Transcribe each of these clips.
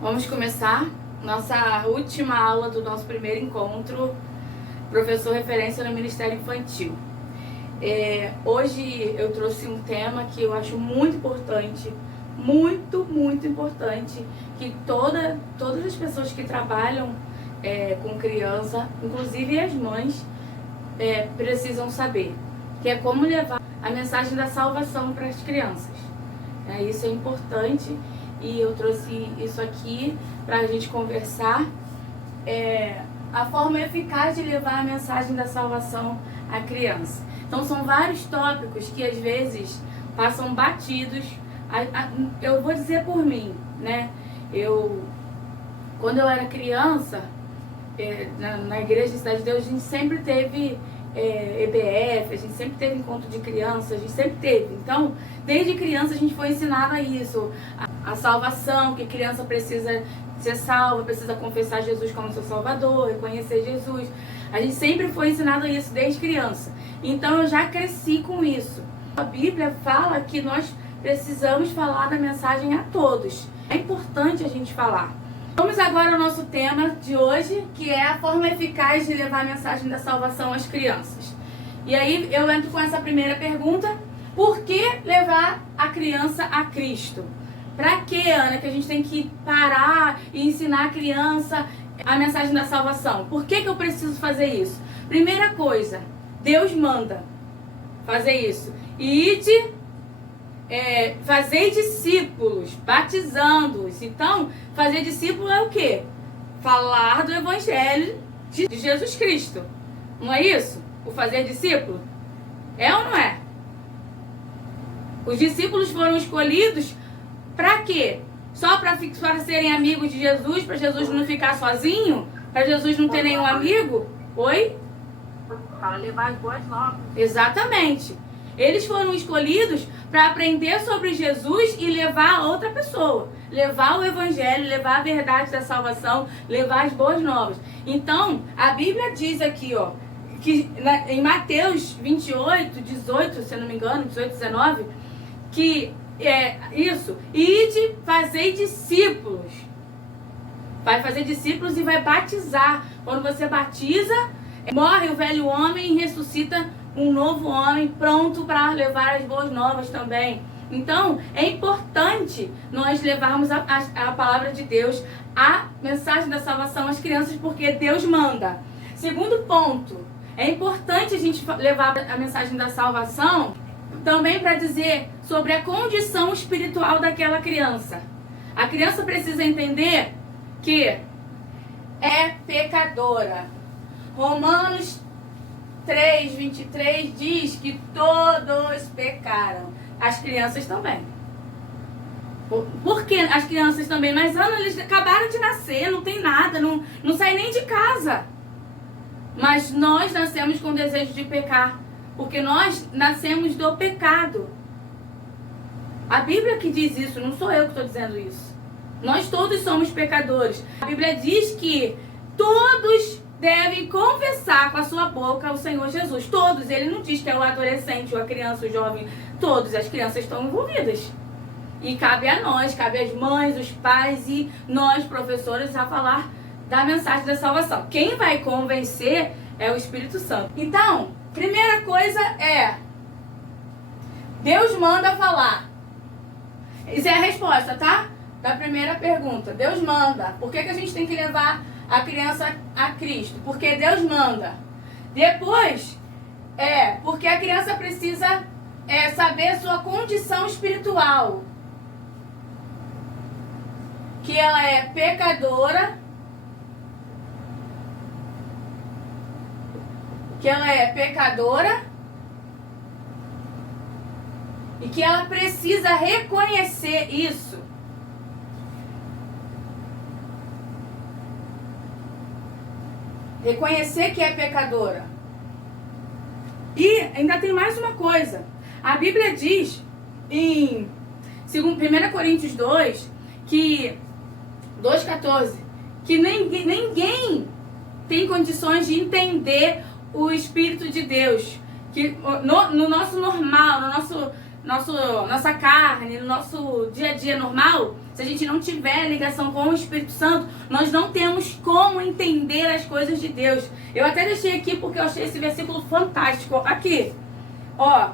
Vamos começar nossa última aula do nosso primeiro encontro, professor referência no Ministério Infantil. Hoje eu trouxe um tema que eu acho muito importante, muito importante, que todas as pessoas que trabalham com criança, inclusive as mães, precisam saber, que é como levar a mensagem da salvação para as crianças. Isso é importante e eu trouxe isso aqui para a gente conversar. A forma eficaz de levar a mensagem da salvação à criança. Então são vários tópicos que às vezes passam batidos. Eu vou dizer por mim, né? Quando eu era criança, na igreja de Cidade de Deus, a gente sempre teve EBF, a gente sempre teve encontro de criança, a gente sempre teve. Então, desde criança a gente foi ensinado a isso, a salvação, que criança precisa ser salva, precisa confessar Jesus como seu Salvador, reconhecer Jesus. A gente sempre foi ensinado a isso desde criança. Então eu já cresci com isso. A Bíblia fala que nós precisamos falar da mensagem a todos. É importante a gente falar. Vamos agora ao nosso tema de hoje, que é a forma eficaz de levar a mensagem da salvação às crianças. E aí eu entro com essa primeira pergunta: por que levar a criança a Cristo? Pra que, Ana, que a gente tem que parar e ensinar a criança a mensagem da salvação? Por que eu preciso fazer isso? Primeira coisa, Deus manda fazer isso. Ide, fazer discípulos, batizando-os. Então, fazer discípulo é o quê? Falar do Evangelho de Jesus Cristo. Não é isso? O fazer discípulo? É ou não é? Os discípulos foram escolhidos para quê? Só para serem amigos de Jesus, para Jesus não ficar sozinho? Para Jesus não ter nenhum amigo? Oi? Para levar as boas novas. Exatamente. Eles foram escolhidos para aprender sobre Jesus e levar a outra pessoa. Levar o Evangelho, levar a verdade da salvação, levar as boas novas. Então, a Bíblia diz aqui, que em Mateus 28, 18, se eu não me engano, 18, 19, que isso, ide, fazei discípulos. Vai fazer discípulos e vai batizar. Quando você batiza, morre o velho homem e ressuscita um novo homem pronto para levar as boas novas também. Então, é importante nós levarmos a palavra de Deus, a mensagem da salvação às crianças, porque Deus manda. Segundo ponto, é importante a gente levar a mensagem da salvação também para dizer sobre a condição espiritual daquela criança. A criança precisa entender que é pecadora. Romanos 3:23 diz que todos pecaram. As crianças também. Por que as crianças também? Mas, Ana, eles acabaram de nascer, não tem nada, não saem nem de casa. Mas nós nascemos com o desejo de pecar, porque nós nascemos do pecado. A Bíblia que diz isso, não sou eu que estou dizendo isso. Nós todos somos pecadores. A Bíblia diz que todos devem confessar com a sua boca o Senhor Jesus. Todos. Ele não diz que é o adolescente, ou a criança, o jovem. Todos. As crianças estão envolvidas. E cabe a nós, cabe às mães, os pais e nós, professores, a falar da mensagem da salvação. Quem vai convencer é o Espírito Santo. Então, primeira coisa Deus manda falar. Isso é a resposta, tá? Da primeira pergunta. Deus manda. Por que a gente tem que levar a criança a Cristo? Porque Deus manda. Depois, porque a criança precisa saber a sua condição espiritual. Que ela é pecadora. E que ela precisa reconhecer isso. Reconhecer que é pecadora. E ainda tem mais uma coisa. A Bíblia diz em 1 Coríntios 2, que 2,14, que ninguém tem condições de entender o Espírito de Deus. Que no nosso normal, nossa carne, no nosso dia a dia normal, se a gente não tiver ligação com o Espírito Santo, nós não temos como entender as coisas de Deus. Eu até deixei aqui porque eu achei esse versículo fantástico. Aqui, ó.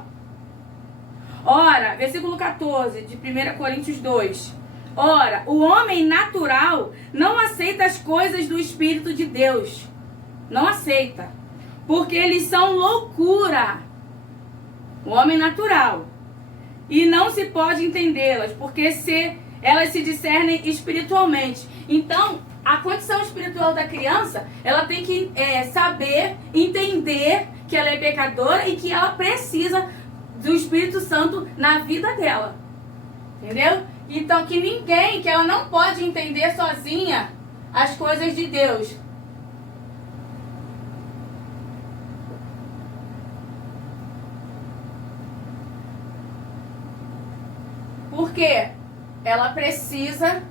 Ora, versículo 14 de 1 Coríntios 2. Ora, o homem natural não aceita as coisas do Espírito de Deus. Não aceita. Porque eles são loucura. O homem natural. E não se pode entendê-las, porque elas se discernem espiritualmente. Então, a condição espiritual da criança, ela tem que saber, entender que ela é pecadora e que ela precisa do Espírito Santo na vida dela. Entendeu? Então, que ela não pode entender sozinha as coisas de Deus. Porque ela precisa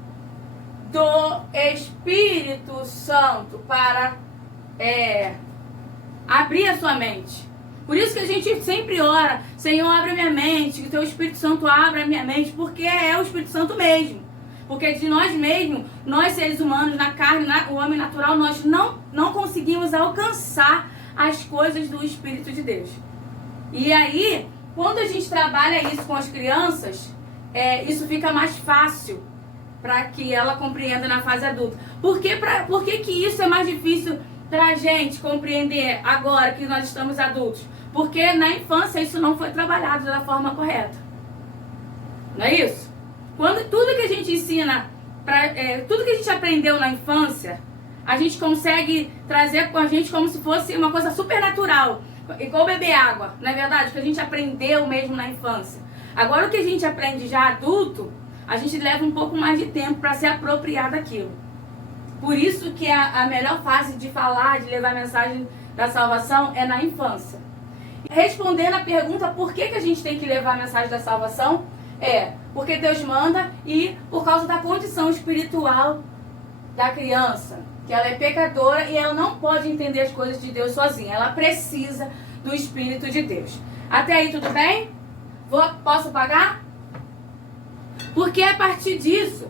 do Espírito Santo para abrir a sua mente. Por isso que a gente sempre ora, Senhor, abre a minha mente, que o teu Espírito Santo abra a minha mente, porque é o Espírito Santo mesmo. Porque de nós mesmos, nós seres humanos, na carne, o homem natural, nós não conseguimos alcançar as coisas do Espírito de Deus. E aí, quando a gente trabalha isso com as crianças, isso fica mais fácil para que ela compreenda na fase adulta. Por que que isso é mais difícil para a gente compreender agora que nós estamos adultos? Porque na infância isso não foi trabalhado da forma correta. Não é isso? Quando tudo que a gente ensina, tudo que a gente aprendeu na infância, a gente consegue trazer com a gente como se fosse uma coisa super natural. Igual beber água, não é verdade? Que a gente aprendeu mesmo na infância. Agora o que a gente aprende já adulto, a gente leva um pouco mais de tempo para se apropriar daquilo. Por isso que a melhor fase de falar, de levar a mensagem da salvação é na infância. Respondendo a pergunta por que a gente tem que levar a mensagem da salvação, porque Deus manda e por causa da condição espiritual da criança, que ela é pecadora e ela não pode entender as coisas de Deus sozinha. Ela precisa do Espírito de Deus. Até aí tudo bem? Posso pagar? Porque a partir disso...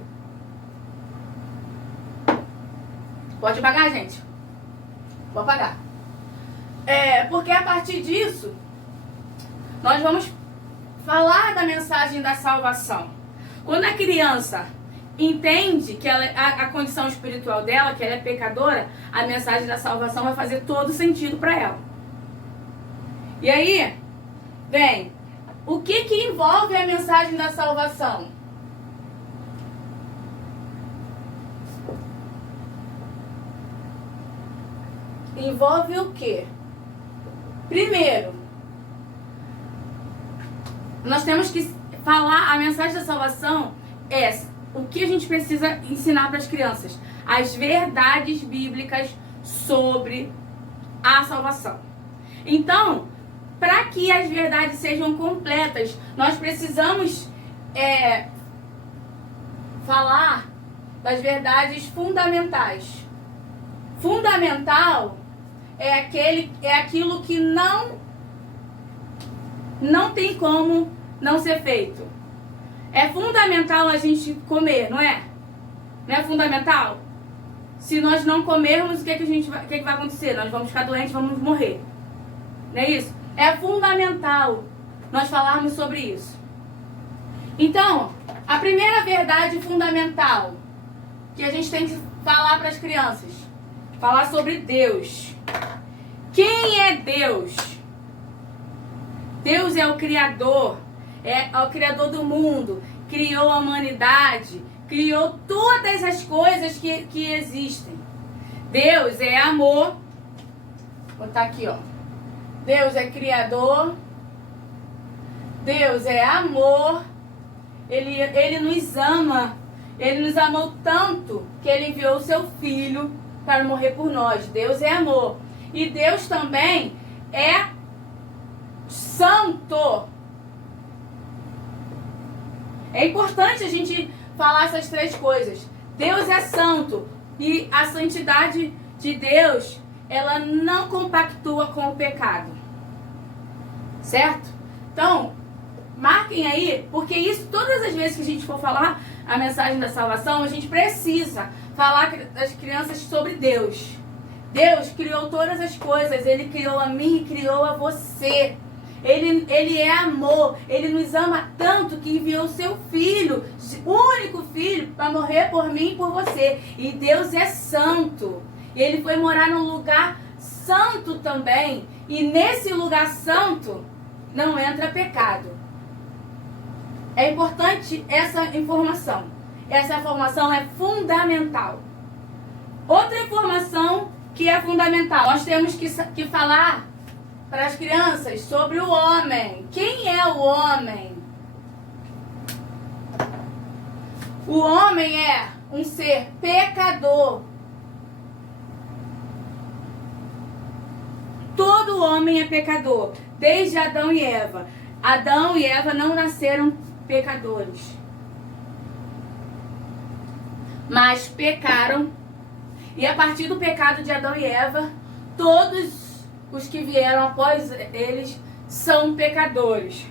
Pode pagar, gente? Vou pagar. Porque a partir disso, nós vamos falar da mensagem da salvação. Quando a criança entende que a condição espiritual dela, que ela é pecadora, a mensagem da salvação vai fazer todo sentido para ela. E aí, vem, o que envolve a mensagem da salvação? Envolve o quê? Primeiro, nós temos que falar, a mensagem da salvação o que a gente precisa ensinar para as crianças. As verdades bíblicas sobre a salvação. Então, para que as verdades sejam completas, nós precisamos falar das verdades fundamentais. Fundamental é aquilo que não tem como não ser feito. É fundamental a gente comer, não é? Não é fundamental? Se nós não comermos, o que vai acontecer? Nós vamos ficar doentes, vamos morrer. Não é isso? É fundamental nós falarmos sobre isso. Então, a primeira verdade fundamental que a gente tem que falar para as crianças, falar sobre Deus. Quem é Deus? Deus é o Criador, é o Criador do mundo, criou a humanidade, criou todas as coisas que existem. Deus é amor. Vou botar aqui, ó. Deus é Criador. Deus é amor. Ele nos ama. Ele nos amou tanto que Ele enviou o seu Filho para morrer por nós. Deus é amor. E Deus também é santo. É importante a gente falar essas três coisas. Deus é santo. E a santidade de Deus, ela não compactua com o pecado. Certo? Então, Marquem aí, porque isso, todas as vezes que a gente for falar a mensagem da salvação, a gente precisa falar das crianças sobre Deus. Deus criou todas as coisas, Ele criou a mim e criou a você. Ele é amor, Ele nos ama tanto que enviou seu Filho, o único Filho, para morrer por mim e por você. E Deus é santo. E Ele foi morar num lugar santo também. E nesse lugar santo não entra pecado. É importante essa informação. Essa informação é fundamental. Outra informação que é fundamental. Nós temos que falar para as crianças sobre o homem. Quem é o homem? O homem é um ser pecador. Todo homem é pecador, desde Adão e Eva. Adão e Eva não nasceram pecadores, mas pecaram. E a partir do pecado de Adão e Eva, todos os que vieram após eles são pecadores.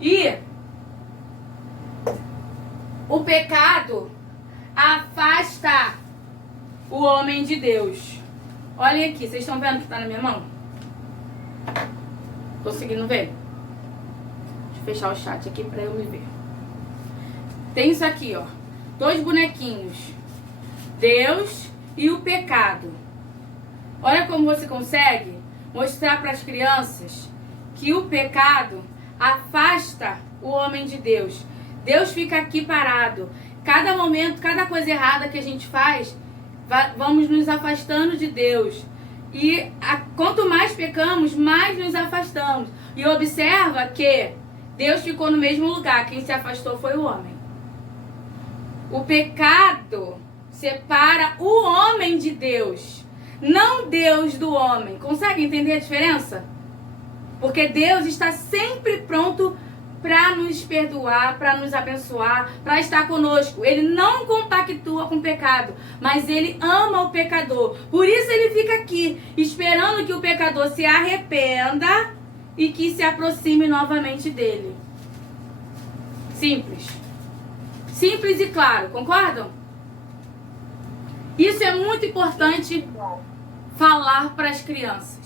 E o pecado afasta o homem de Deus. Olhem aqui, vocês estão vendo que está na minha mão? Conseguindo ver? Deixa eu fechar o chat aqui para eu me ver. Tem isso aqui, ó. 2 bonequinhos. Deus e o pecado. Olha como você consegue mostrar para as crianças que o pecado afasta o homem de Deus. Deus fica aqui parado. Cada momento, cada coisa errada que a gente faz, vamos nos afastando de Deus. E quanto mais pecamos, mais nos afastamos. E observa que Deus ficou no mesmo lugar. Quem se afastou foi o homem. O pecado separa o homem de Deus, não Deus do homem. Consegue entender a diferença? Porque Deus está sempre pronto para nos perdoar, para nos abençoar, para estar conosco. Ele não compactua com o pecado, mas Ele ama o pecador. Por isso Ele fica aqui, esperando que o pecador se arrependa e que se aproxime novamente dele. Simples. Simples e claro, concordam? Isso é muito importante falar para as crianças.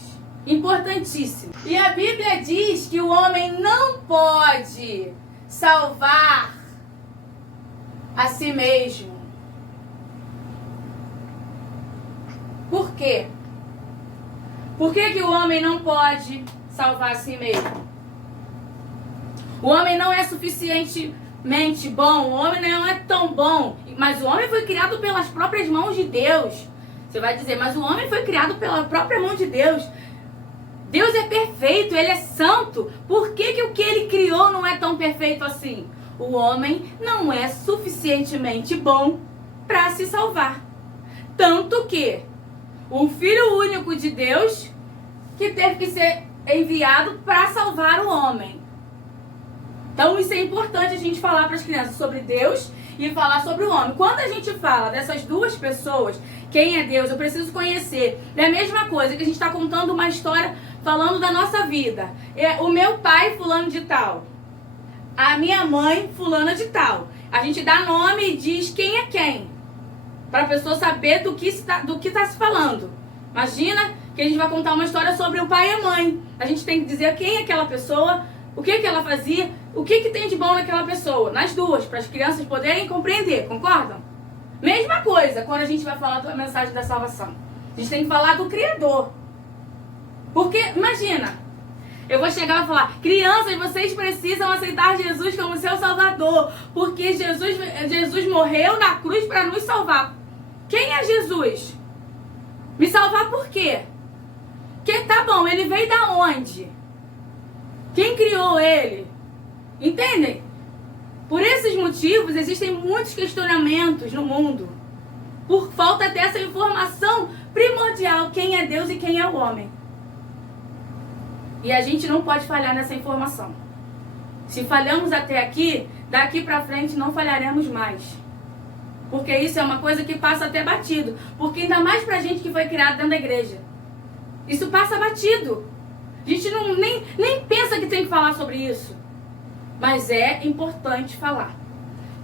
Importantíssimo. E a Bíblia diz que o homem não pode salvar a si mesmo. Por quê? Por que o homem não pode salvar a si mesmo? O homem não é suficientemente bom, o homem não é tão bom, mas o homem foi criado pelas próprias mãos de Deus. Você vai dizer, mas o homem foi criado pela própria mão de Deus. Deus é perfeito, Ele é santo. Por que o que Ele criou não é tão perfeito assim? O homem não é suficientemente bom para se salvar. Tanto que o Filho único de Deus que teve que ser enviado para salvar o homem. Então isso é importante a gente falar para as crianças sobre Deus e falar sobre o homem. Quando a gente fala dessas duas pessoas, quem é Deus, eu preciso conhecer. É a mesma coisa que a gente está contando uma história falando da nossa vida. O meu pai fulano de tal, a minha mãe fulana de tal. A gente dá nome e diz quem é quem, para a pessoa saber do que está se falando. Imagina que a gente vai contar uma história sobre o pai e a mãe. A gente tem que dizer quem é aquela pessoa, o que ela fazia, o que tem de bom naquela pessoa. Nas duas, para as crianças poderem compreender, concordam? Mesma coisa quando a gente vai falar da mensagem da salvação. A gente tem que falar do Criador. Porque, imagina, eu vou chegar e vou falar, crianças, vocês precisam aceitar Jesus como seu Salvador, porque Jesus morreu na cruz para nos salvar. Quem é Jesus? Me salvar por quê? Que tá bom, ele veio da onde? Quem criou ele? Entendem? Por esses motivos, existem muitos questionamentos no mundo, por falta dessa informação primordial, quem é Deus e quem é o homem. E a gente não pode falhar nessa informação. Se falhamos até aqui, daqui pra frente não falharemos mais. Porque isso é uma coisa que passa até batido. Porque ainda mais pra gente que foi criado dentro da igreja. Isso passa batido. A gente nem pensa que tem que falar sobre isso. Mas é importante falar.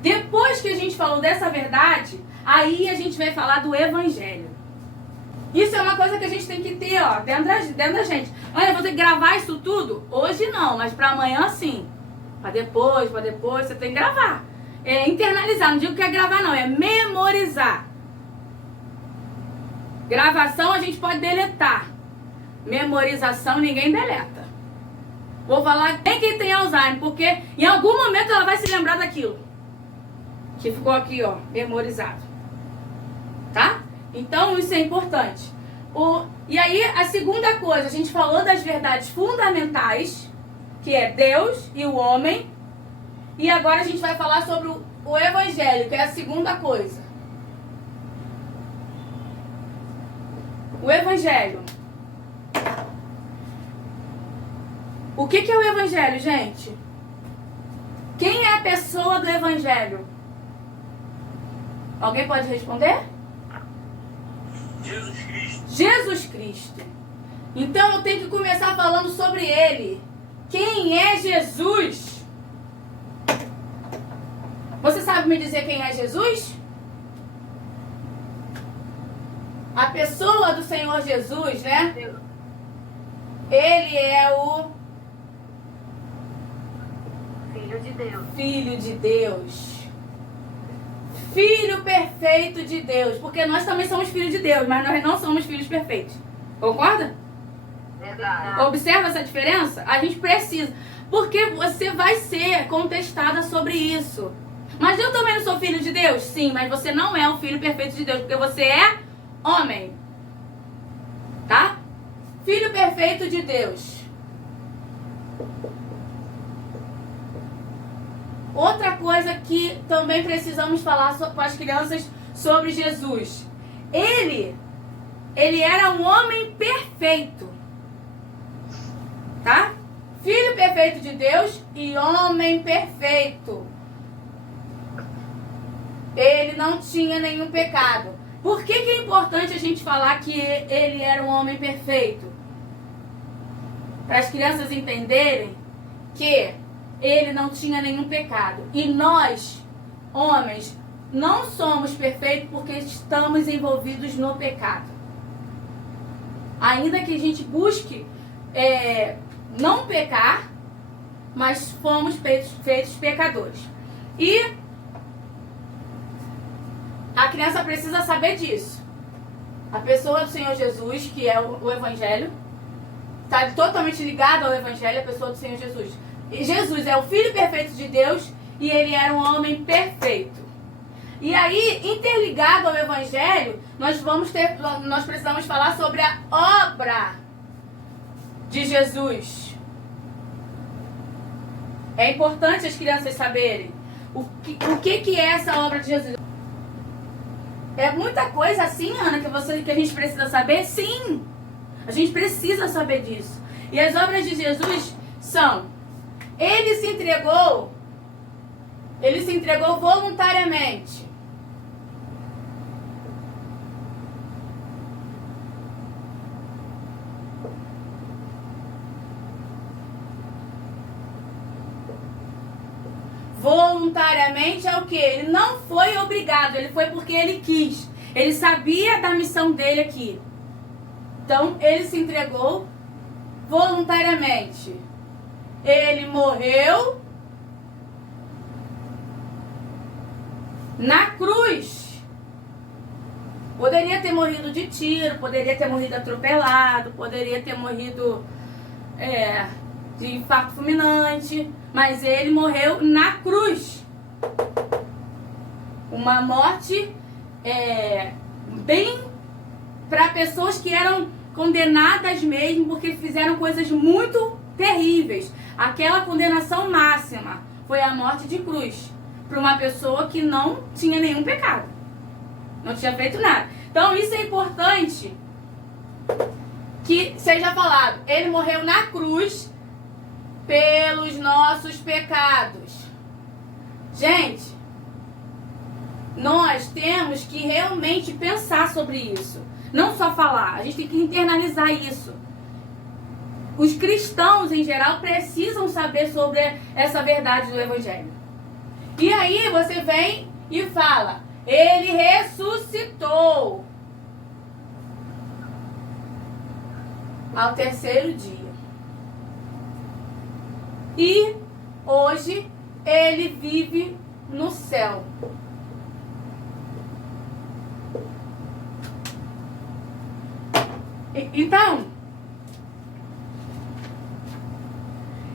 Depois que a gente falou dessa verdade, aí a gente vai falar do evangelho. Isso é uma coisa que a gente tem que ter, ó, dentro da gente. Olha, eu vou ter que gravar isso tudo? Hoje não, mas pra amanhã sim. Pra depois, você tem que gravar. É internalizar, não digo que é gravar não, é memorizar. Gravação a gente pode deletar. Memorização ninguém deleta. Vou falar nem quem tem Alzheimer, porque em algum momento ela vai se lembrar daquilo que ficou aqui, ó, memorizado. Tá? Então isso é importante. E aí a segunda coisa, a gente falou das verdades fundamentais, que é Deus e o homem. E agora a gente vai falar sobre o evangelho, que é a segunda coisa. O evangelho. O que é o evangelho, gente? Quem é a pessoa do evangelho? Alguém pode responder? Jesus Cristo. Jesus Cristo. Então eu tenho que começar falando sobre ele. Quem é Jesus? Você sabe me dizer quem é Jesus? A pessoa do Senhor Jesus, né? Ele é o Filho de Deus. Filho de Deus. Filho perfeito de Deus. Porque nós também somos filhos de Deus, mas nós não somos filhos perfeitos. Concorda? Verdade. Observa essa diferença? A gente precisa. Porque você vai ser contestada sobre isso. Mas eu também não sou filho de Deus? Sim, mas você não é o filho perfeito de Deus, porque você é homem. Tá? Filho perfeito de Deus. Outra coisa que também precisamos falar com as crianças sobre Jesus. Ele era um homem perfeito. Tá? Filho perfeito de Deus e homem perfeito. Ele não tinha nenhum pecado. Por que é importante a gente falar que ele era um homem perfeito? Para as crianças entenderem que ele não tinha nenhum pecado. E nós, homens, não somos perfeitos porque estamos envolvidos no pecado. Ainda que a gente busque não pecar, mas fomos feitos pecadores. E a criança precisa saber disso. A pessoa do Senhor Jesus, que é o Evangelho, está totalmente ligada ao Evangelho, a pessoa do Senhor Jesus. E Jesus é o Filho perfeito de Deus e ele era um homem perfeito. E aí, interligado ao Evangelho, nós precisamos falar sobre a obra de Jesus. É importante as crianças saberem o que é essa obra de Jesus. É muita coisa assim, Ana, que a gente precisa saber? Sim, a gente precisa saber disso. E as obras de Jesus são: ele se entregou voluntariamente. Voluntariamente é o quê? Ele não foi obrigado, ele foi porque ele quis. Ele sabia da missão dele aqui. Então, ele se entregou voluntariamente. Ele morreu na cruz. Poderia ter morrido de tiro, poderia ter morrido atropelado, poderia ter morrido de infarto fulminante, mas ele morreu na cruz. Uma morte bem para pessoas que eram condenadas mesmo, porque fizeram coisas muito terríveis. Aquela condenação máxima foi a morte de cruz para uma pessoa que não tinha nenhum pecado, não tinha feito nada. Então isso é importante que seja falado. Ele morreu na cruz pelos nossos pecados. Gente, nós temos que realmente pensar sobre isso. Não só falar, a gente tem que internalizar isso. os cristãos em geral precisam saber sobre essa verdade do Evangelho. E aí você vem e fala, ele ressuscitou ao terceiro dia. E hoje ele vive no céu. Então,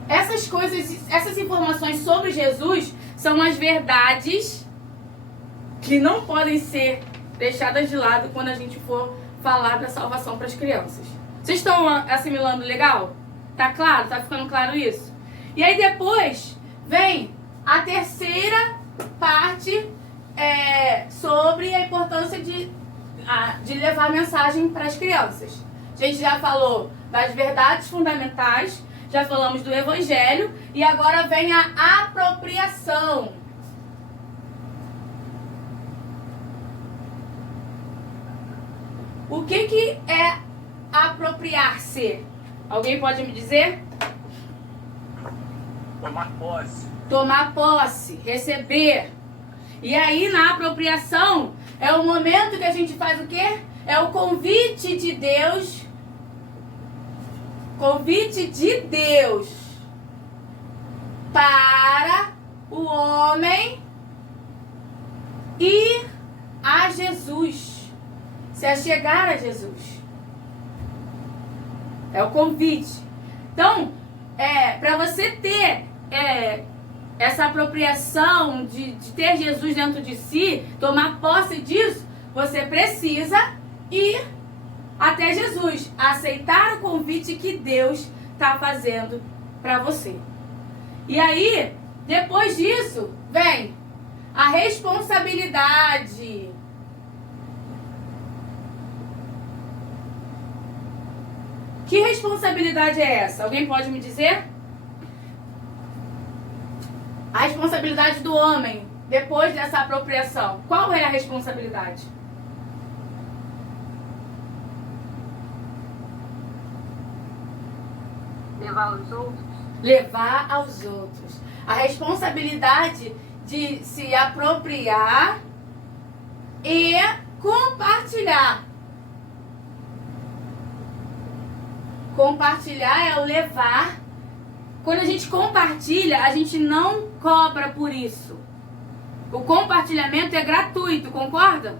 essas coisas, essas informações sobre Jesus são as verdades que não podem ser deixadas de lado quando a gente for falar da salvação para as crianças. Vocês estão assimilando legal? Tá claro? Tá ficando claro isso? E aí depois vem a terceira parte sobre a importância de levar a mensagem para as crianças. A gente já falou das verdades fundamentais, já falamos do Evangelho e agora vem a apropriação. O que é apropriar-se? Alguém pode me dizer? Tomar posse. Tomar posse, receber. E aí na apropriação é o momento que a gente faz o quê? É o convite de Deus. Convite de Deus para o homem ir a Jesus. Se achegar a Jesus. É o convite. Então, para você ter essa apropriação de ter Jesus dentro de si, tomar posse disso, você precisa ir até Jesus, aceitar o convite que Deus está fazendo para você. E aí, depois disso, vem a responsabilidade. Que responsabilidade é essa? Alguém pode me dizer? A responsabilidade do homem, depois dessa apropriação. Qual é a responsabilidade? Levar aos outros. Levar aos outros. A responsabilidade de se apropriar e compartilhar. Compartilhar é o levar. Quando a gente compartilha, a gente não cobra por isso. O compartilhamento é gratuito, concorda?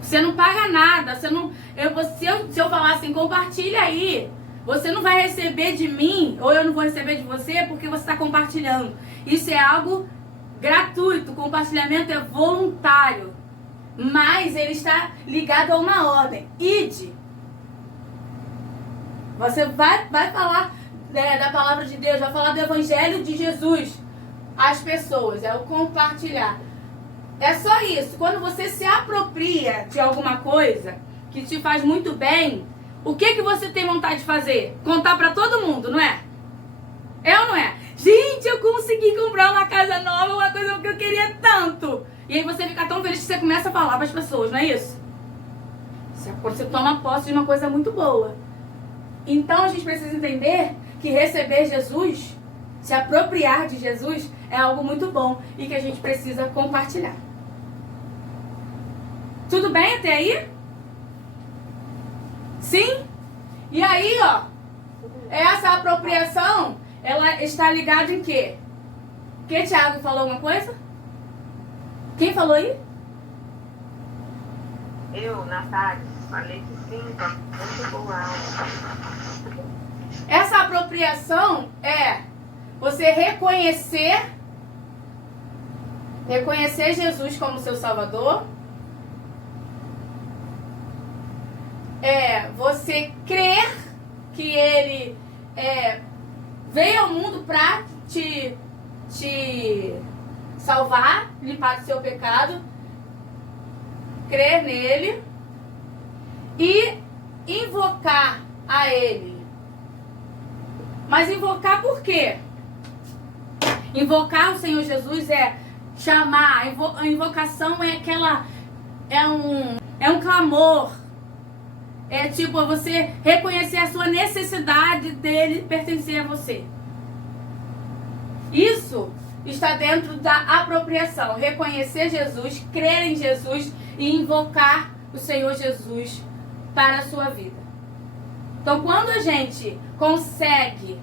Você não paga nada. Se eu falar assim, compartilha aí, você não vai receber de mim, ou eu não vou receber de você, porque você está compartilhando. Isso é algo gratuito. O compartilhamento é voluntário. Mas ele está ligado a uma ordem. Ide. Você vai falar da palavra de Deus, vai falar do Evangelho de Jesus às pessoas. É o compartilhar. É só isso. Quando você se apropria de alguma coisa que te faz muito bem, o que você tem vontade de fazer? Contar pra todo mundo, não é? É ou não é? Gente, eu consegui comprar uma casa nova, uma coisa que eu queria tanto. E aí você fica tão feliz que você começa a falar para as pessoas, não é isso? Você toma posse de uma coisa muito boa. Então a gente precisa entender que receber Jesus, se apropriar de Jesus, é algo muito bom e que a gente precisa compartilhar. Tudo bem até aí? Sim? E aí, ó, essa apropriação, ela está ligada em quê? Que Thiago falou alguma coisa? Quem falou aí? Eu, Natália, falei que sim, tá muito boa. Essa apropriação é você reconhecer Jesus como seu Salvador. É você crer que Ele veio ao mundo para te salvar, limpar do seu pecado. Crer nele e invocar a Ele. Mas invocar por quê? Invocar o Senhor Jesus é chamar. A invocação é um clamor. É tipo você reconhecer a sua necessidade dele pertencer a você. Isso está dentro da apropriação. Reconhecer Jesus, crer em Jesus e invocar o Senhor Jesus para a sua vida. Então, quando a gente consegue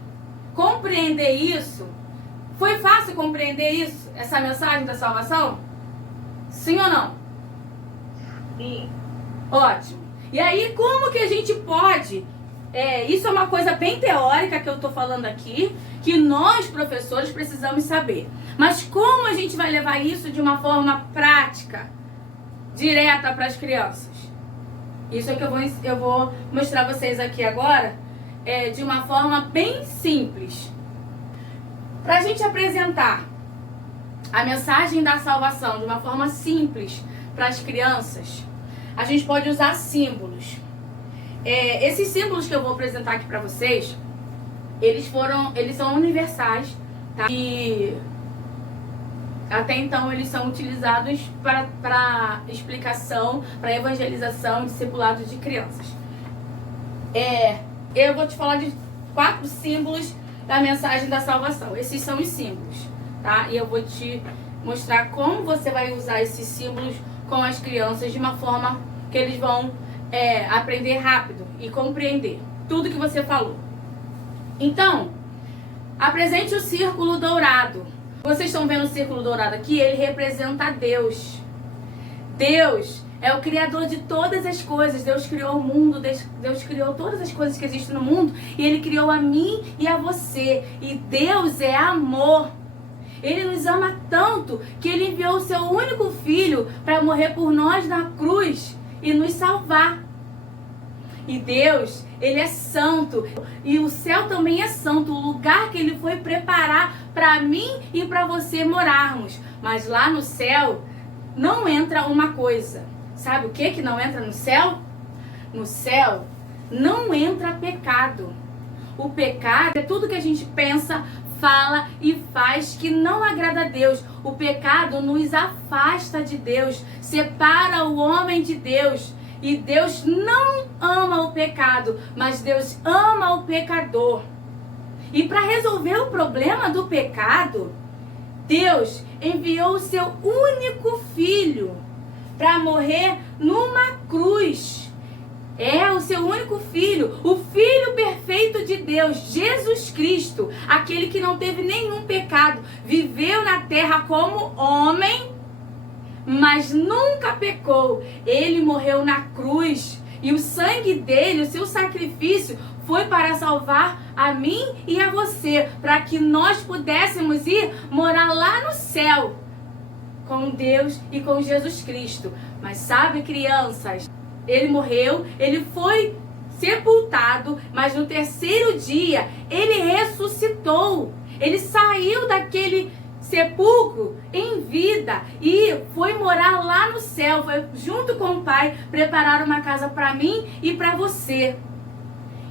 compreender isso, foi fácil compreender isso, essa mensagem da salvação? Sim ou não? Sim. Ótimo. E aí, como que a gente pode... isso é uma coisa bem teórica que eu estou falando aqui, que nós, professores, precisamos saber. Mas como a gente vai levar isso de uma forma prática, direta para as crianças? Isso é que eu vou mostrar a vocês aqui agora, de uma forma bem simples. Para a gente apresentar a mensagem da salvação de uma forma simples para as crianças, a gente pode usar símbolos. Esses símbolos que eu vou apresentar aqui para vocês, eles são universais, tá? E até então eles são utilizados para explicação, para evangelização e discipulado de crianças. Eu vou te falar de 4 símbolos da mensagem da salvação. Esses são os símbolos, tá? E eu vou te mostrar como você vai usar esses símbolos com as crianças de uma forma que eles vão aprender rápido e compreender tudo que você falou. Então, apresente o círculo dourado. Vocês estão vendo o círculo dourado aqui? Ele representa Deus. Deus é o criador de todas as coisas. Deus criou o mundo, Deus criou todas as coisas que existem no mundo, e Ele criou a mim e a você. E Deus é amor. Ele nos ama tanto que Ele enviou o seu único filho para morrer por nós na cruz e nos salvar. E Deus, Ele é santo. E o céu também é santo, o lugar que Ele foi preparar para mim e para você morarmos. Mas lá no céu não entra uma coisa. Sabe o que não entra no céu? No céu não entra pecado. O pecado é tudo que a gente pensa, fala e faz que não agrada a Deus. O pecado nos afasta de Deus, separa o homem de Deus. E Deus não ama o pecado, mas Deus ama o pecador. E para resolver o problema do pecado, Deus enviou o seu único filho para morrer numa cruz. O seu único filho, o Filho perfeito de Deus, Jesus Cristo, aquele que não teve nenhum pecado, viveu na terra como homem, mas nunca pecou. Ele morreu na cruz e o sangue dele, o seu sacrifício, foi para salvar a mim e a você, para que nós pudéssemos ir morar lá no céu com Deus e com Jesus Cristo. Mas sabe, crianças, Ele morreu, Ele foi sepultado, mas no terceiro dia Ele ressuscitou. Ele saiu daquele sepulcro em vida e foi morar lá no céu, foi junto com o Pai preparar uma casa para mim e para você.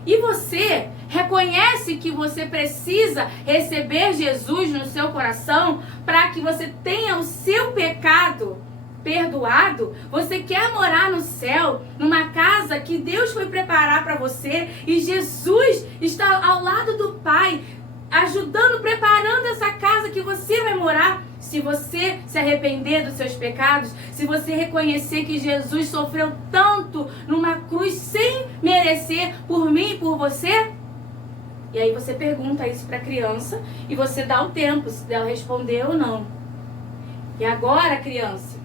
E você reconhece que você precisa receber Jesus no seu coração para que você tenha o seu pecado perdoado? Você quer morar no céu, numa casa que Deus foi preparar para você, e Jesus está ao lado do Pai, ajudando, preparando essa casa que você vai morar. Se você se arrepender dos seus pecados, se você reconhecer que Jesus sofreu tanto numa cruz sem merecer por mim e por você. E aí você pergunta isso para a criança e você dá o tempo se ela responder ou não. E agora, criança,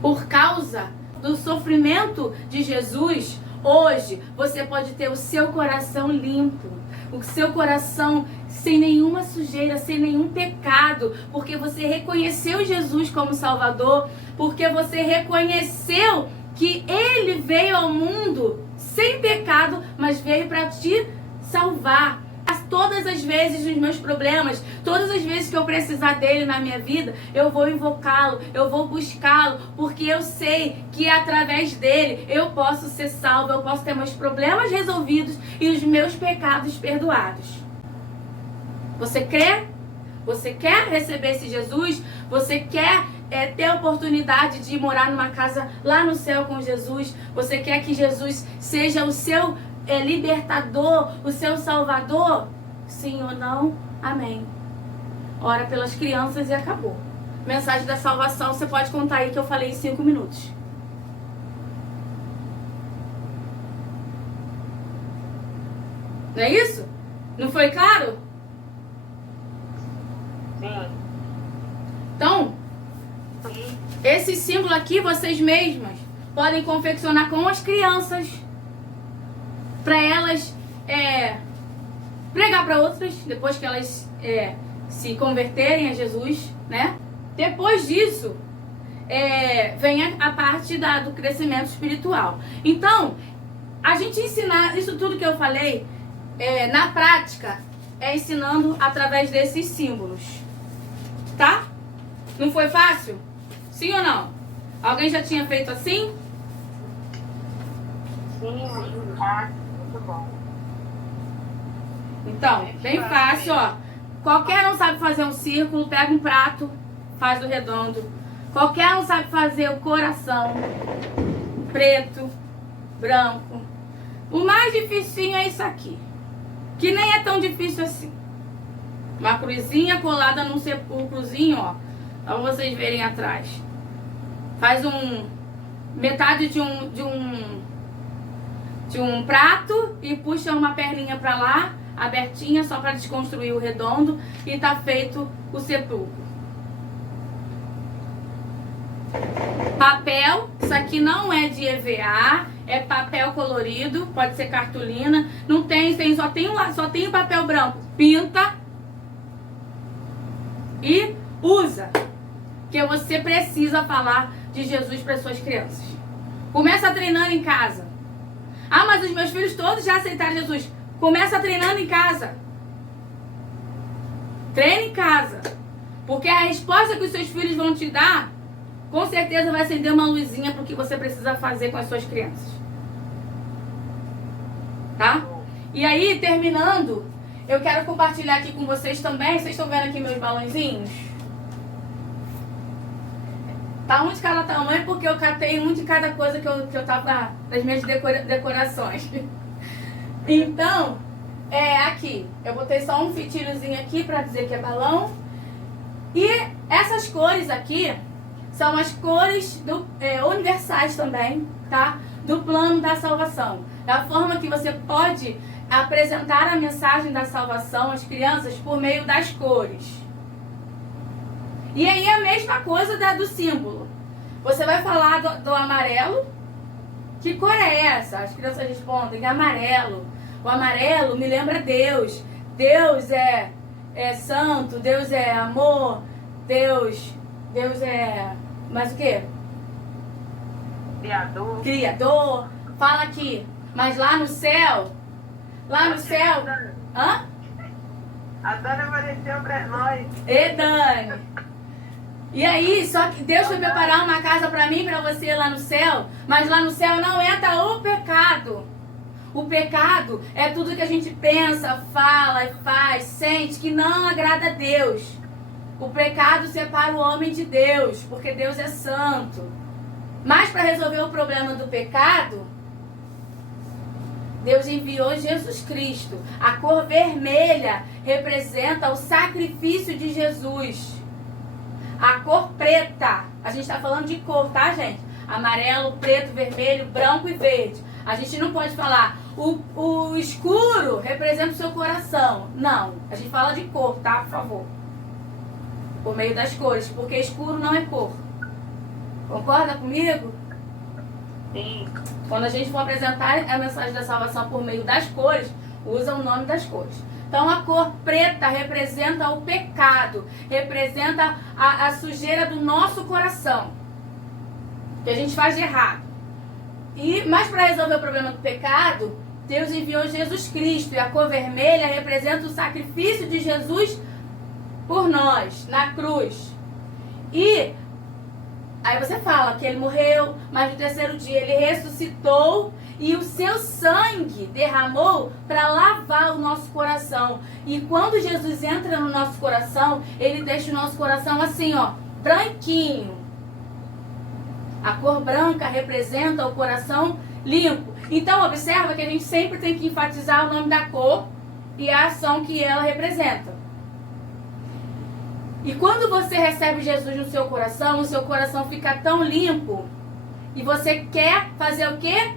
por causa do sofrimento de Jesus, hoje você pode ter o seu coração limpo, o seu coração sem nenhuma sujeira, sem nenhum pecado, porque você reconheceu Jesus como Salvador, porque você reconheceu que Ele veio ao mundo sem pecado, mas veio para te salvar. Todas as vezes os meus problemas, todas as vezes que eu precisar dele na minha vida, eu vou invocá-lo, eu vou buscá-lo, porque eu sei que através dele eu posso ser salvo, eu posso ter meus problemas resolvidos e os meus pecados perdoados. Você crê? Você quer receber esse Jesus? Você quer ter a oportunidade de morar numa casa lá no céu com Jesus? Você quer que Jesus seja o seu libertador, o seu salvador? Sim ou não? Amém. Ora pelas crianças e acabou. Mensagem da salvação, você pode contar aí que eu falei em 5 minutos. Não é isso? Não foi claro? Sim. Então, esse símbolo aqui, vocês mesmas podem confeccionar com as crianças, para elas pregar para outras, depois que elas se converterem a Jesus, né? Depois disso, vem a parte do crescimento espiritual. Então, a gente ensinar isso tudo que eu falei, na prática, ensinando através desses símbolos. Tá? Não foi fácil? Sim ou não? Alguém já tinha feito assim? Sim, muito bom. Então, bem fácil, ó. Qualquer um sabe fazer um círculo, pega um prato, faz o redondo. Qualquer um sabe fazer o coração, preto, branco. O mais dificinho é isso aqui, que nem é tão difícil assim. Uma cruzinha colada num sepulcrozinho, ó. Pra vocês verem atrás. Faz metade de um prato e puxa uma perninha pra lá, abertinha, só para desconstruir o redondo, e tá feito o sepulcro. Papel, isso aqui não é de EVA, é papel colorido, pode ser cartolina, não tem, só tem o papel branco. Pinta e usa, que você precisa falar de Jesus para suas crianças. Começa treinando em casa. Ah, mas os meus filhos todos já aceitaram Jesus. Começa treinando em casa. Treine em casa. Porque a resposta que os seus filhos vão te dar, com certeza vai acender uma luzinha para o que você precisa fazer com as suas crianças. Tá? E aí, terminando, eu quero compartilhar aqui com vocês também. Vocês estão vendo aqui meus balãozinhos? Tá um de cada tamanho porque eu catei um de cada coisa que eu tava nas minhas decorações. Então, aqui, eu botei só um fitilhozinho aqui pra dizer que é balão. E essas cores aqui são as cores universais também, tá? Do plano da salvação. Da forma que você pode apresentar a mensagem da salvação às crianças por meio das cores. E aí a mesma coisa do símbolo. Você vai falar do amarelo. Que cor é essa? As crianças respondem, amarelo. O amarelo me lembra Deus. Deus é santo, Deus é amor, Deus é... mais o quê? Criador. Fala aqui. Mas lá no céu... Hã? A Dani apareceu pra nós. E Dani. E aí, só que Deus foi preparar uma casa pra mim e pra você lá no céu. Mas lá no céu não entra o pecado. O pecado é tudo que a gente pensa, fala, faz, sente, que não agrada a Deus. O pecado separa o homem de Deus, porque Deus é santo. Mas para resolver o problema do pecado, Deus enviou Jesus Cristo. A cor vermelha representa o sacrifício de Jesus. A cor preta, a gente está falando de cor, tá, gente? Amarelo, preto, vermelho, branco e verde. A gente não pode falar, o escuro representa o seu coração. Não, a gente fala de cor, tá? Por favor. Por meio das cores, porque escuro não é cor. Concorda comigo? Sim. Quando a gente for apresentar a mensagem da salvação por meio das cores, usa o nome das cores. Então a cor preta representa o pecado, representa a sujeira do nosso coração, que a gente faz de errado. Mas para resolver o problema do pecado, Deus enviou Jesus Cristo, e a cor vermelha representa o sacrifício de Jesus por nós, na cruz. E aí você fala que ele morreu, mas no terceiro dia ele ressuscitou e o seu sangue derramou para lavar o nosso coração. E quando Jesus entra no nosso coração, ele deixa o nosso coração assim, ó, branquinho. A cor branca representa o coração limpo. Então, observa que a gente sempre tem que enfatizar o nome da cor e a ação que ela representa. E quando você recebe Jesus no seu coração, o seu coração fica tão limpo e você quer fazer o quê?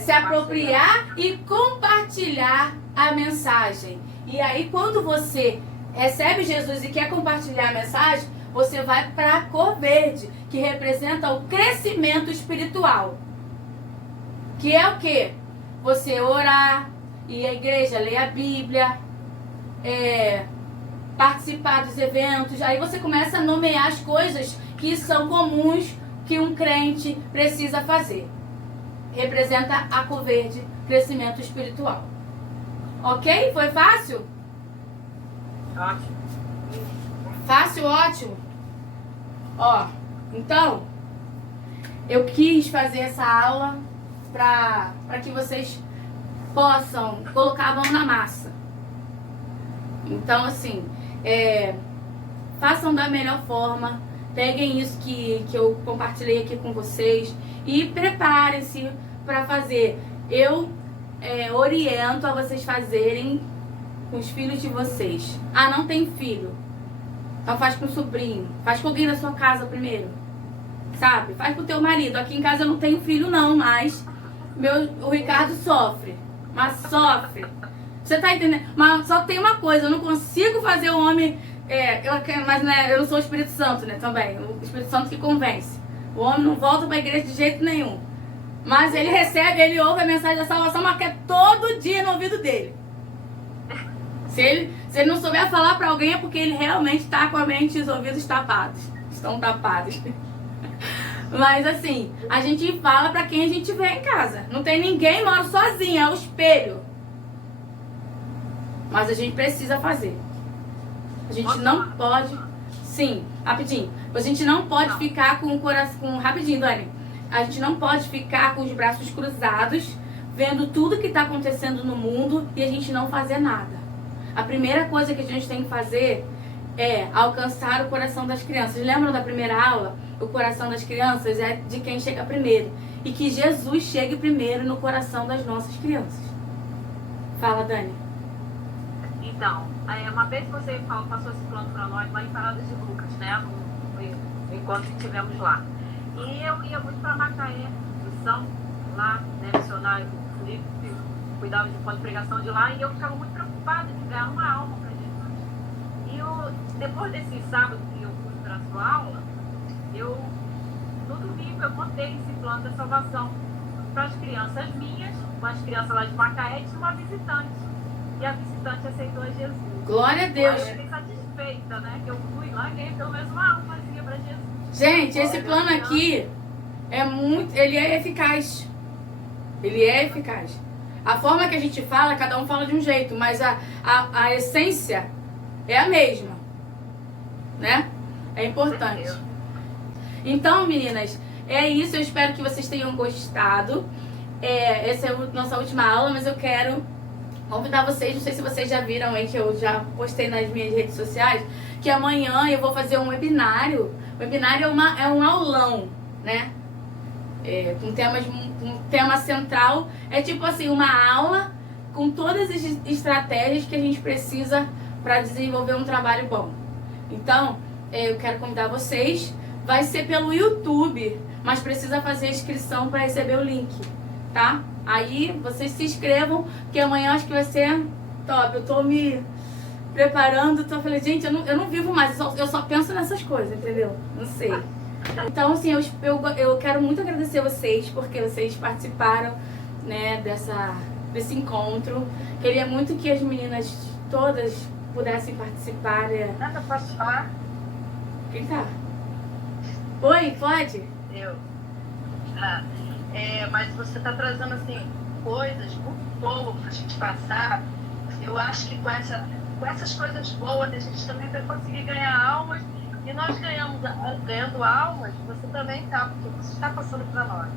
Se apropriar e compartilhar a mensagem. E aí, quando você recebe Jesus e quer compartilhar a mensagem, você vai para a cor verde, que representa o crescimento espiritual. Que é o quê? Você orar, ir à igreja, ler a Bíblia, participar dos eventos. Aí você começa a nomear as coisas que são comuns que um crente precisa fazer. Representa a cor verde, crescimento espiritual. Ok? Foi fácil? Ótimo. Fácil, ótimo. Ó, então, eu quis fazer essa aula para que vocês possam colocar a mão na massa. Então, assim, façam da melhor forma. Peguem isso que eu compartilhei aqui com vocês e preparem-se para fazer. Eu oriento a vocês fazerem com os filhos de vocês. Ah, não tem filho? Então faz com o sobrinho. Faz com alguém da sua casa primeiro. Sabe? Faz com o teu marido. Aqui em casa eu não tenho filho não, mas o Ricardo sofre. Mas sofre. Você tá entendendo? Mas só tem uma coisa, eu não consigo fazer o homem... mas né, eu não sou o Espírito Santo, né, também. O Espírito Santo que convence. O homem não volta pra igreja de jeito nenhum. Mas ele recebe, ele ouve a mensagem da salvação, mas quer todo dia no ouvido dele. Se ele não souber falar pra alguém é porque ele realmente tá com a mente e os ouvidos tapados. Estão tapados. Mas assim, a gente fala pra quem a gente vê em casa. Não tem ninguém, mora sozinho, é o espelho. Mas a gente precisa fazer. A gente não pode... Sim, rapidinho. A gente não pode ficar com o coração... Rapidinho, Dani. A gente não pode ficar com os braços cruzados, vendo tudo que está acontecendo no mundo e a gente não fazer nada. A primeira coisa que a gente tem que fazer é alcançar o coração das crianças. Lembram da primeira aula? O coração das crianças é de quem chega primeiro. E que Jesus chegue primeiro no coração das nossas crianças. Fala, Dani. Então, uma vez você passou esse plano para nós lá em Paradas de Lucas, né? No encontro que tivemos lá. E eu ia muito para Macaé, missão lá, né? Missionário do Felipe, cuidava de ponto de pregação de lá, e eu ficava muito preocupada de ganhar uma alma para Jesus. E depois desse sábado que eu fui para a sua aula, no domingo eu montei esse plano da salvação para as crianças minhas, com as crianças lá de Macaé, e tinha uma visitante. E a visitante aceitou a Jesus. Glória a Deus. Eu fiquei satisfeita, né? Que eu fui lá e ganhei pelo menos uma almazinha para Jesus. Gente, esse plano aqui ele é eficaz. Ele é eficaz. A forma que a gente fala, cada um fala de um jeito, mas a essência é a mesma, né? É importante. Então, meninas, é isso. Eu espero que vocês tenham gostado. Essa é a nossa última aula, mas eu quero convidar vocês, não sei se vocês já viram aí, que eu já postei nas minhas redes sociais, que amanhã eu vou fazer um webinário. O webinário é um aulão, né? Com tema central. É tipo assim, uma aula com todas as estratégias que a gente precisa para desenvolver um trabalho bom. Então, eu quero convidar vocês. Vai ser pelo YouTube, mas precisa fazer a inscrição para receber o link, tá? Aí vocês se inscrevam, que amanhã acho que vai ser top. Eu tô me preparando, falei, gente, eu não vivo mais, eu só penso nessas coisas, entendeu? Não sei. Então, assim, eu quero muito agradecer vocês, porque vocês participaram, né, desse encontro. Queria muito que as meninas todas pudessem participar. Nada, posso falar? Quem tá? Oi, pode? Eu. Mas você está trazendo assim, coisas muito boas para a gente passar. Eu acho que com essas coisas boas a gente também vai conseguir ganhar almas. E nós ganhando almas, você também está, porque você está passando para nós.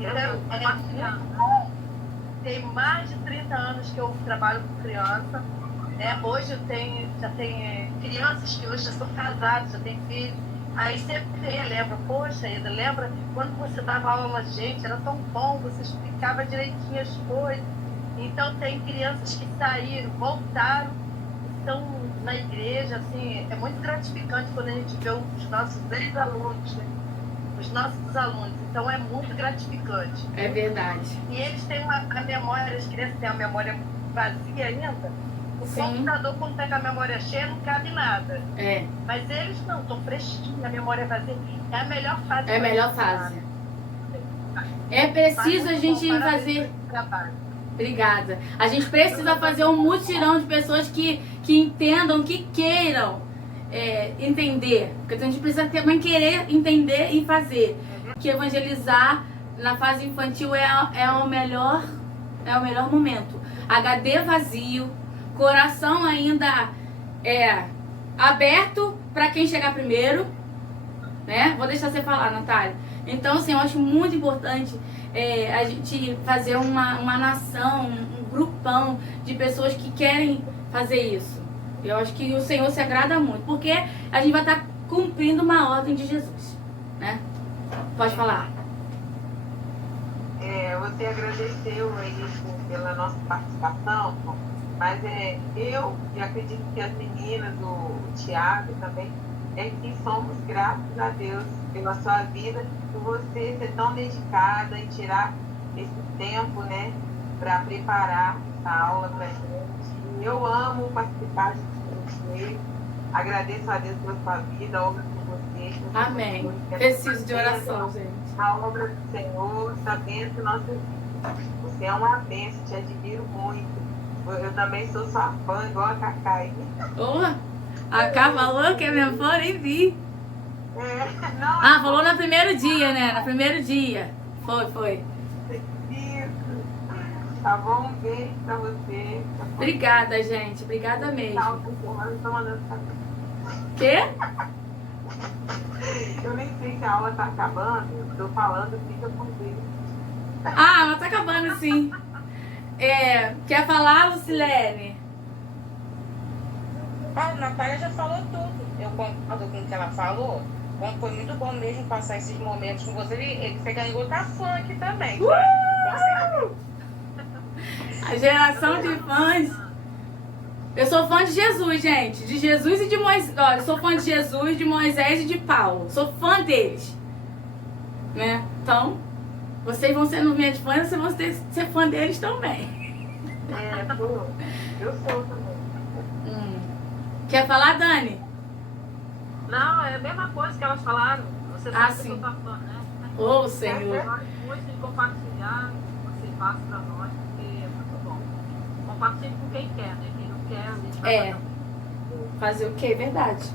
Então, tem mais de 30 anos que eu trabalho com criança. Né? Hoje já tenho crianças que hoje já são casadas, já têm filhos. Aí sempre relembra, poxa, Eda, lembra quando você dava aula, gente, era tão bom, você explicava direitinho as coisas. Então tem crianças que saíram, voltaram, estão na igreja, assim, é muito gratificante quando a gente vê os nossos ex-alunos, né? Os nossos alunos, então é muito gratificante. É verdade. E eles têm a memória, as crianças têm a memória vazia ainda. O Sim. computador, quando está com a memória cheia, não cabe nada. É. Mas eles não, estão fresquinhos, a memória vazia. É a melhor fase. É a melhor fase. É preciso a gente fazer... Obrigada. A gente precisa fazer um mutirão de pessoas que entendam, que queiram entender. Porque a gente precisa também querer entender e fazer. Que evangelizar na fase infantil é o melhor momento. HD vazio, coração ainda aberto para quem chegar primeiro, né? Vou deixar você falar, Natália. Então, assim, eu acho muito importante a gente fazer uma nação, um grupão de pessoas que querem fazer isso. Eu acho que o Senhor se agrada muito, porque a gente vai estar cumprindo uma ordem de Jesus, né? Pode falar. Você agradeceu aí pela nossa participação, mas eu e acredito que as meninas, o Thiago também, que somos gratos a Deus pela sua vida, por você ser tão dedicada e tirar esse tempo, né, para preparar a aula para a gente. Eu amo participar de você, agradeço a Deus pela sua vida, obra com você. Amém. Preciso de oração, gente. A obra do Senhor, sabendo que nossa vida. Você é uma bênção, te admiro muito. Eu também sou sua fã, igual a Cacá aí. A Cá falou que é minha fã, nem vi. Não, falou no primeiro dia, né? No primeiro dia. Foi. Isso. Tá bom? Um beijo pra você. Obrigada, gente. Obrigada mesmo. Tô mandando saber. Quê? Eu nem sei se a aula tá acabando. Eu tô falando, fica com Deus. Mas tá acabando sim. Quer falar, Lucilene? A Natália já falou tudo. Eu concordo com o que ela falou. Foi muito bom mesmo passar esses momentos com você. Você ganhou tá fã aqui também. A geração de fãs. Eu sou fã de Jesus, gente. De Jesus e de Moisés. Olha, eu sou fã de Jesus, de Moisés e de Paulo. Sou fã deles. Né? Então, vocês vão sendo minhas fãs, vocês vão ser fã deles também. Eu sou também. Quer falar, Dani? Não, é a mesma coisa que elas falaram. Você sabe que sim. eu sou fã, né? Ô, Senhor. Eu gosto muito de compartilhar o que você passa pra nós, porque é muito bom. Compartilhe com quem quer, né? Quem não quer, a gente vai Fazer o quê? Verdade.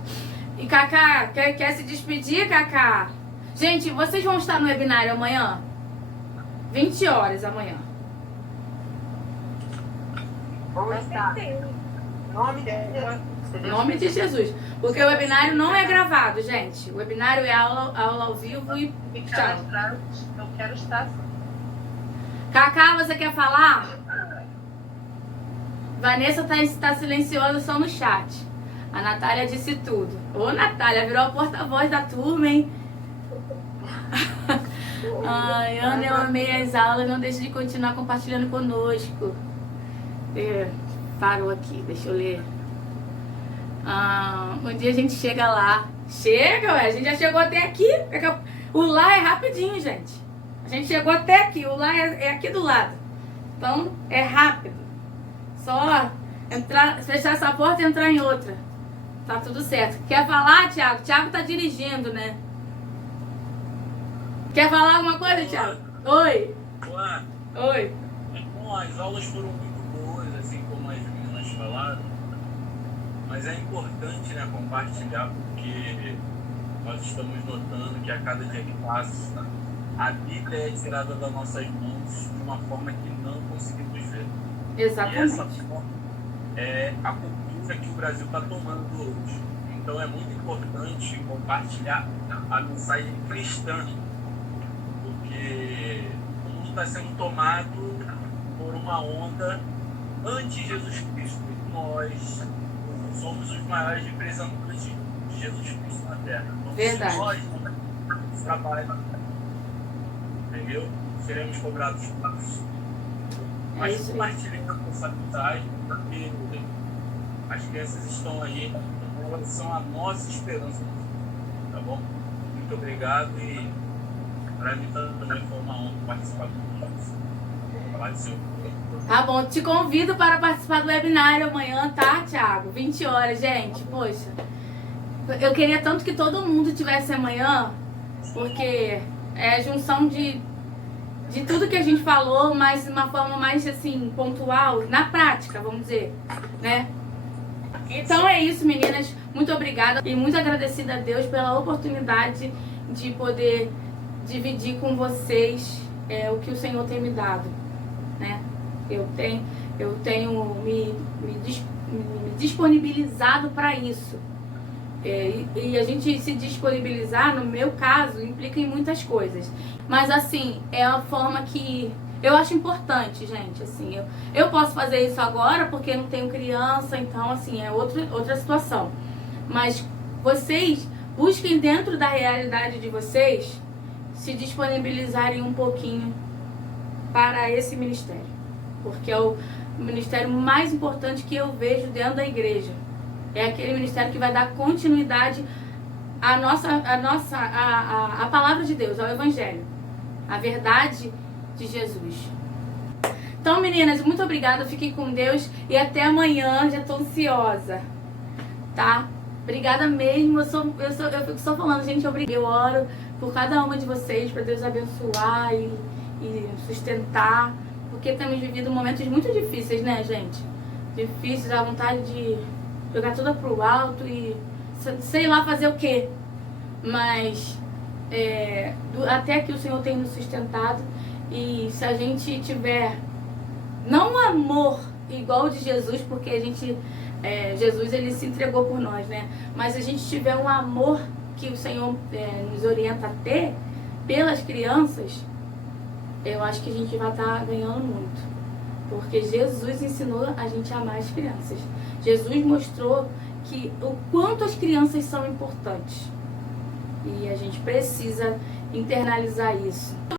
E Cacá, quer se despedir, Cacá? Gente, vocês vão estar no webinário amanhã? 20 horas amanhã. Vamos estar. Em nome de Jesus. Porque o webinário não é gravado, gente. O webinário é aula ao vivo e tchau. Eu quero estar. Cacá, você quer falar? Vanessa tá silenciosa só no chat. A Natália disse tudo. Ô, Natália, virou a porta-voz da turma, hein? Ai, Ana, eu amei as aulas. Não deixe de continuar compartilhando conosco. Parou aqui, deixa eu ler. Um dia a gente chega lá. Chega, ué, a gente já chegou até aqui. O lá é rapidinho, gente. A gente chegou até aqui, o lá é aqui do lado. Então, é rápido. Só entrar, fechar essa porta e entrar em outra. Tá tudo certo. Quer falar, Thiago? Thiago tá dirigindo, né? Quer falar alguma coisa, Thiago? Oi. Olá. Oi. Bom, as aulas foram muito boas, assim como as meninas falaram. Mas é importante, né, compartilhar, porque nós estamos notando que a cada dia que passa, a Bíblia é tirada das nossas mãos de uma forma que não conseguimos ver. Exatamente. E essa forma é a cultura que o Brasil está tomando hoje. Então é muito importante compartilhar a mensagem cristã, porque o mundo está sendo tomado por uma onda anti-Jesus Cristo. Nós somos os maiores representantes de Jesus Cristo na Terra. Então Verdade. Se nós não trabalhamos, entendeu? Seremos cobrados por isso. Mas isso aí. compartilhando essa mensagem, porque as crianças estão aí, elas são a nossa esperança, tá bom? Muito obrigado e para mim também foi uma honra participar com vocês. Vou falar de seu. Tá bom, te convido para participar do webinário amanhã, tá, Thiago? 20 horas, gente. Poxa, eu queria tanto que todo mundo tivesse amanhã, porque é a junção de tudo que a gente falou, mas de uma forma mais, assim, pontual, na prática, vamos dizer, né? Então é isso, meninas. Muito obrigada e muito agradecida a Deus pela oportunidade de poder dividir com vocês o que o Senhor tem me dado, né? Eu tenho me disponibilizado para isso. E a gente se disponibilizar, no meu caso, implica em muitas coisas. Mas assim, é a forma que eu acho importante, gente. Assim, eu posso fazer isso agora porque não tenho criança, então assim, é outra situação. Mas vocês busquem dentro da realidade de vocês se disponibilizarem um pouquinho para esse ministério. Porque é o ministério mais importante que eu vejo dentro da igreja. É aquele ministério que vai dar continuidade à palavra de Deus, ao Evangelho. A verdade de Jesus. Então, meninas, muito obrigada. Fiquem com Deus e até amanhã. Já estou ansiosa. Tá? Obrigada mesmo. Eu fico só falando, gente. Eu oro por cada uma de vocês, para Deus abençoar e sustentar. Porque temos vivido momentos muito difíceis, né, gente? Difíceis, a vontade de jogar tudo pro alto e sei lá fazer o quê. Mas até que o Senhor tem nos sustentado. E se a gente tiver não um amor igual o de Jesus, porque a gente Jesus ele se entregou por nós, né? Mas se a gente tiver um amor que o Senhor nos orienta a ter pelas crianças, eu acho que a gente vai estar ganhando muito. Porque Jesus ensinou a gente a amar as crianças. Jesus mostrou o quanto as crianças são importantes. E a gente precisa internalizar isso.